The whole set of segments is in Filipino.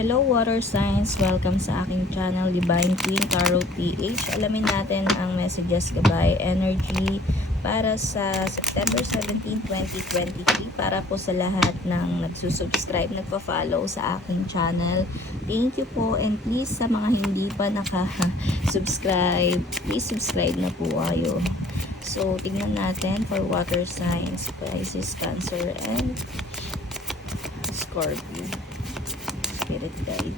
Hello water signs, welcome sa aking channel Divine Queen Tarot PH. Alamin natin ang messages gabay energy para sa September 17, 2023 para po sa lahat ng nagsusubscribe, nagpa-follow sa aking channel. Thank you po and please sa mga hindi pa naka-subscribe, please subscribe na po kayo. So, tignan natin for water signs, Pisces, Cancer, and Scorpio spirit guide.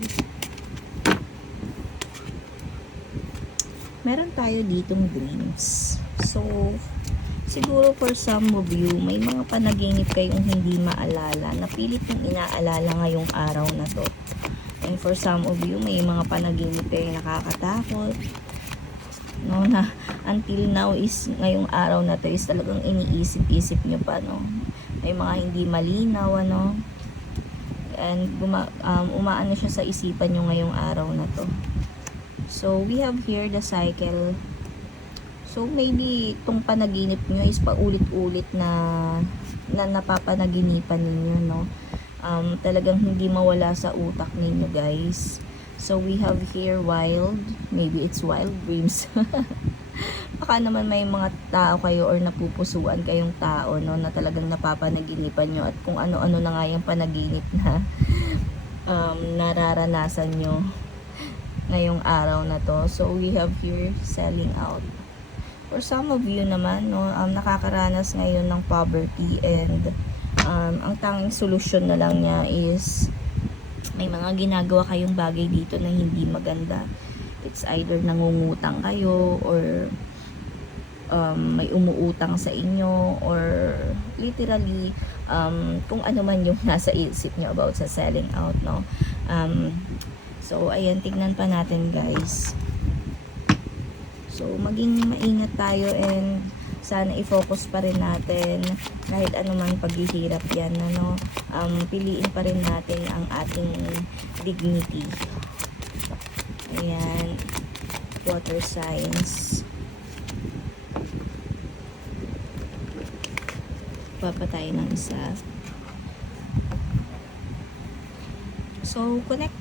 Meron tayo ditong dreams. So, siguro for some of you, may mga panaginip kayong hindi maalala na pilit yung inaalala ngayong araw na to. And for some of you, may mga panaginip kayong nakakatakot. No, na until now is ngayong araw na to is talagang iniisip-isip nyo pa, no. May mga hindi malinaw, ano and guma, um, umaano siya sa isipan nyo ngayong araw na to. So, we have here the cycle. So, maybe itong panaginip nyo is paulit-ulit na na napapanaginipan ninyo, no? Um, talagang hindi mawala sa utak ninyo, guys. So, we have here wild. Maybe it's wild dreams. baka naman may mga tao kayo or napupusuan kayong tao no na talagang napapanaginipan nyo at kung ano-ano na nga yung panaginip na um, nararanasan nyo ngayong araw na to. So we have here selling out. For some of you naman no um, nakakaranas ngayon ng poverty and um, ang tanging solusyon na lang niya is may mga ginagawa kayong bagay dito na hindi maganda. It's either nangungutang kayo or um, may umuutang sa inyo or literally um, kung ano man yung nasa isip nyo about sa selling out no? Um, so ayan tignan pa natin guys. So maging maingat tayo and sana i-focus pa rin natin kahit anumang paghihirap yan ano? Um, piliin pa rin natin ang ating dignity. Ayan. Water signs papatay ng isa. So, connect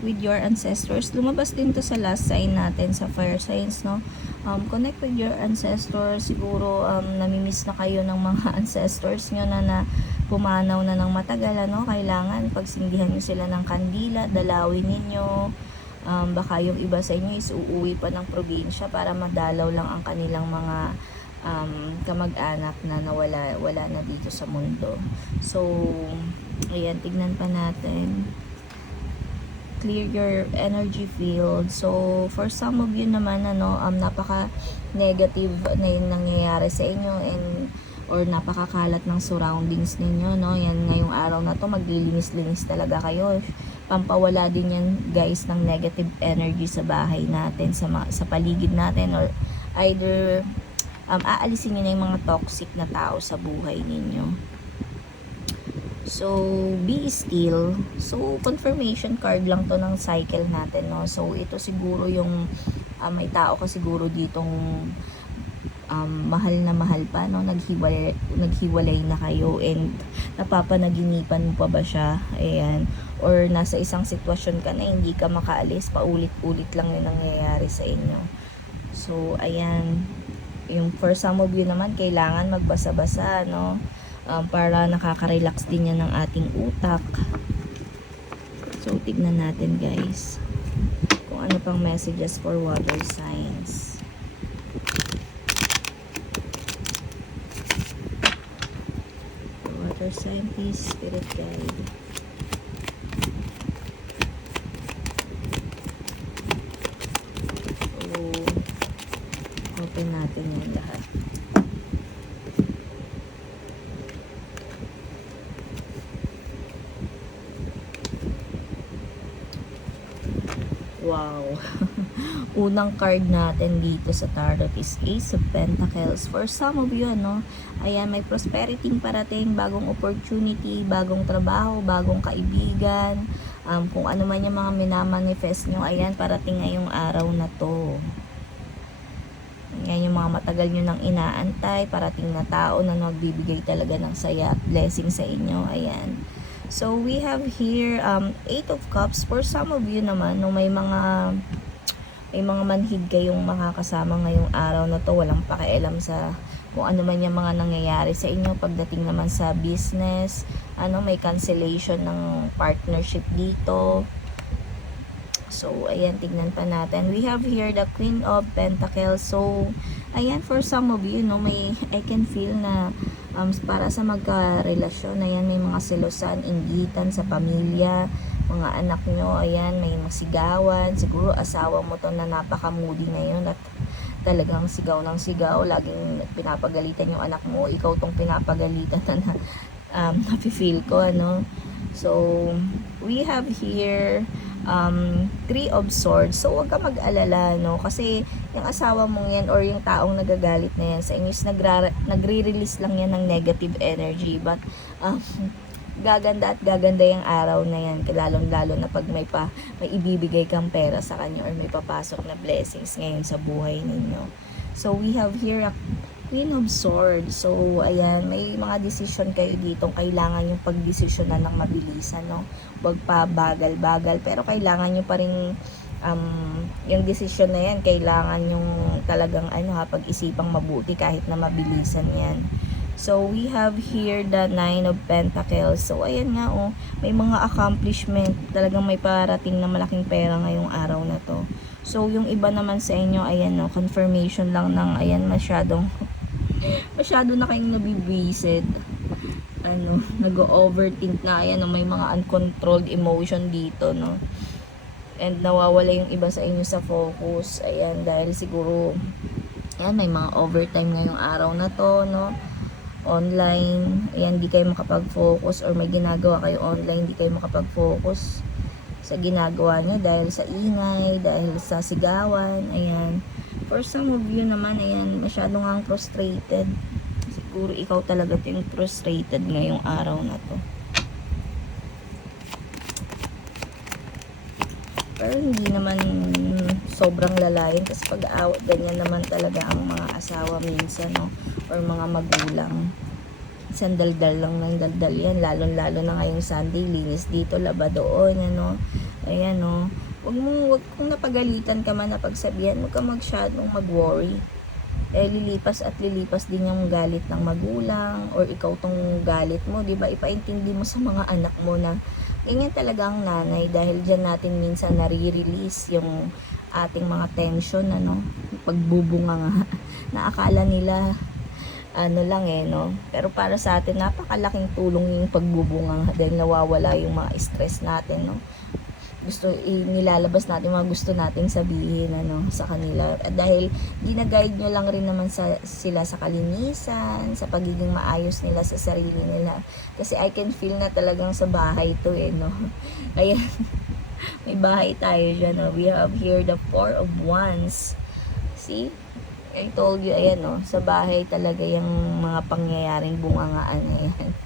with your ancestors. Lumabas din to sa last sign natin sa fire signs, no? Um, connect with your ancestors. Siguro, um, namimiss na kayo ng mga ancestors nyo na, na pumanaw na ng matagal, ano? Kailangan pagsindihan nyo sila ng kandila, dalawin ninyo. Um, baka yung iba sa inyo is uuwi pa ng probinsya para madalaw lang ang kanilang mga um, kamag-anak na nawala wala na dito sa mundo. So, ayan, tignan pa natin. Clear your energy field. So, for some of you naman, ano, um, napaka-negative na yung nangyayari sa inyo and or napakakalat ng surroundings ninyo, no? Yan, ngayong araw na to, maglilinis-linis talaga kayo. Pampawala din yan, guys, ng negative energy sa bahay natin, sa, sa paligid natin, or either um, aalisin nyo na yung mga toxic na tao sa buhay ninyo. So, be still. So, confirmation card lang to ng cycle natin, no? So, ito siguro yung uh, may tao ka siguro ditong um, mahal na mahal pa, no? Naghiwalay, naghiwalay na kayo and napapanaginipan mo pa ba siya? Ayan. Or nasa isang sitwasyon ka na hindi ka makaalis, paulit-ulit lang yung nangyayari sa inyo. So, ayan yung for some of you naman kailangan magbasa-basa no? Um, para nakaka-relax din yan ng ating utak. So tignan natin guys kung ano pang messages for water signs. Water sign please spirit guide open natin yung lahat. Wow. Unang card natin dito sa tarot is Ace of Pentacles. For some of you, ano, ayan, may prosperity parating, bagong opportunity, bagong trabaho, bagong kaibigan, um, kung ano man yung mga minamanifest nyo, ayan, parating ngayong araw na to. Yan yung mga matagal nyo nang inaantay, parating na tao na nagbibigay talaga ng saya at blessing sa inyo. Ayan. So, we have here um, Eight of Cups. For some of you naman, no, may mga may mga manhid kayong makakasama ngayong araw na to. Walang pakialam sa kung ano man yung mga nangyayari sa inyo pagdating naman sa business. Ano, may cancellation ng partnership dito. So, ayan, tignan pa natin. We have here the Queen of Pentacles. So, ayan, for some of you, no, may, I can feel na um, para sa magka-relasyon, ayan, may mga selosan, inggitan sa pamilya, mga anak nyo, ayan, may masigawan. Siguro, asawa mo to na napaka-moody ngayon at talagang sigaw ng sigaw, laging pinapagalitan yung anak mo, ikaw tong pinapagalitan na, na um, nafe-feel ko, ano. So, we have here um, three of swords. So, huwag ka mag-alala, no? Kasi, yung asawa mong yan or yung taong nagagalit na yan sa inyo is nagre-release lang yan ng negative energy. But, um, gaganda at gaganda yung araw na yan. Lalong-lalo na pag may, pa, may ibibigay kang pera sa kanya or may papasok na blessings ngayon sa buhay ninyo. So, we have here a Queen of Swords. So, ayan, may mga decision kayo dito. Kailangan yung pagdesisyonan ng mabilisan, no? Huwag pa bagal-bagal. Pero kailangan nyo pa rin um, yung decision na yan, kailangan yung talagang ano ha, pag-isipang mabuti kahit na mabilisan yan. So, we have here the Nine of Pentacles. So, ayan nga, oh, may mga accomplishment. Talagang may parating na malaking pera ngayong araw na to. So, yung iba naman sa inyo, ayan, no, confirmation lang ng, ayan, masyadong masyado na kayong nabibisit. Ano, nag-overthink na. Ayan, no, may mga uncontrolled emotion dito, no. And nawawala yung iba sa inyo sa focus. Ayan, dahil siguro ayan, may mga overtime ngayong araw na to, no. Online, ayan, di kayo makapag-focus or may ginagawa kayo online, di kayo makapag-focus sa ginagawa niya dahil sa ingay, dahil sa sigawan, ayan For some of you naman, ayan, masyado nga frustrated. Siguro ikaw talaga yung frustrated ngayong araw na to. Pero hindi naman sobrang lalayan kasi pag awat ganyan naman talaga ang mga asawa minsan, no? Or mga magulang. Isang daldal lang ng daldal yan. Lalo-lalo na ngayong Sunday, linis dito, laba doon, ano. Ayan, no? Wag mo, wag kung napagalitan ka man na pagsabihan, huwag ka magsyadong mag-worry. Eh, lilipas at lilipas din yung galit ng magulang or ikaw tong galit mo, di ba? Ipaintindi mo sa mga anak mo na ganyan talaga ang nanay dahil dyan natin minsan nare-release yung ating mga tension, ano, pagbubunga nga, na akala nila ano lang eh, no? Pero para sa atin, napakalaking tulong yung pagbubunga dahil nawawala yung mga stress natin, no? Gusto nilalabas natin mga gusto nating sabihin ano sa kanila. At dahil gina-guide nyo lang rin naman sa sila sa kalinisan sa pagiging maayos nila sa sarili nila. Kasi I can feel na talagang sa bahay to eh no? Ayan may bahay tayo dyan no? we have here the four of wands. See? I told you ayan no? Sa bahay talaga yung mga pangyayaring bungangaan na yan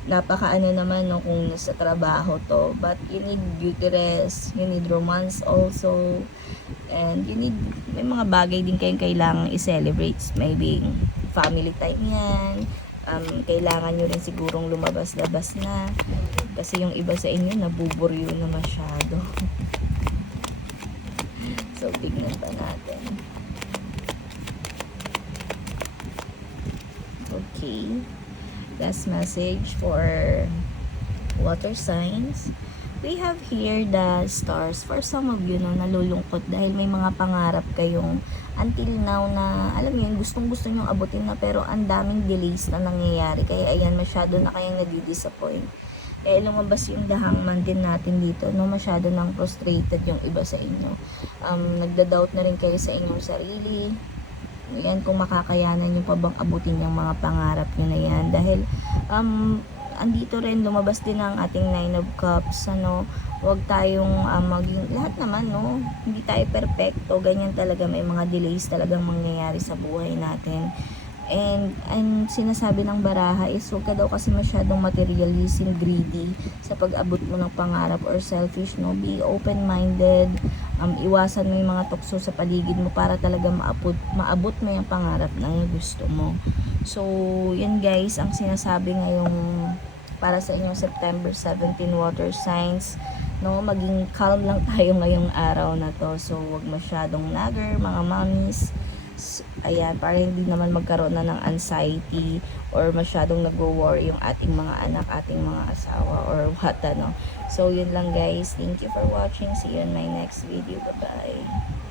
kasi napakaano naman no kung sa trabaho to. But you need beauty rest you need romance also. And you need may mga bagay din kayong kailangan i-celebrate. Maybe family time yan. Um, kailangan nyo rin sigurong lumabas-labas na. Kasi yung iba sa inyo nabuburyo na masyado. So tignan pa natin. Okay last message for water signs. We have here the stars. For some of you no, nalulungkot dahil may mga pangarap kayong until now na, alam mo yun, gustong gusto nyong abutin na pero ang daming delays na nangyayari. Kaya ayan, masyado na kayong nadidisappoint. Eh, lumabas yung dahangman din natin dito, no? Masyado nang frustrated yung iba sa inyo. Um, nagda-doubt na rin kayo sa inyong sarili yan kung makakayanan nyo pa bang abutin yung mga pangarap nyo na yan. Dahil um, andito rin lumabas din ang ating nine of cups ano. Wag tayong um, maging lahat naman no? Hindi tayo perfecto ganyan talaga may mga delays talagang mangyayari sa buhay natin. And, and sinasabi ng baraha is huwag ka daw kasi masyadong materialism, greedy sa pag-abot mo ng pangarap or selfish, no? Be open-minded, um, iwasan mo yung mga tukso sa paligid mo para talaga maabot, maabot mo yung pangarap na gusto mo. So, yun guys, ang sinasabi ngayong para sa inyong September 17 water signs no maging calm lang tayo ngayong araw na to so wag masyadong nagger mga mommies ayan para hindi naman magkaroon na ng anxiety or masyadong nagwo-worry yung ating mga anak ating mga asawa or what ano. So yun lang guys. Thank you for watching. See you in my next video. Bye bye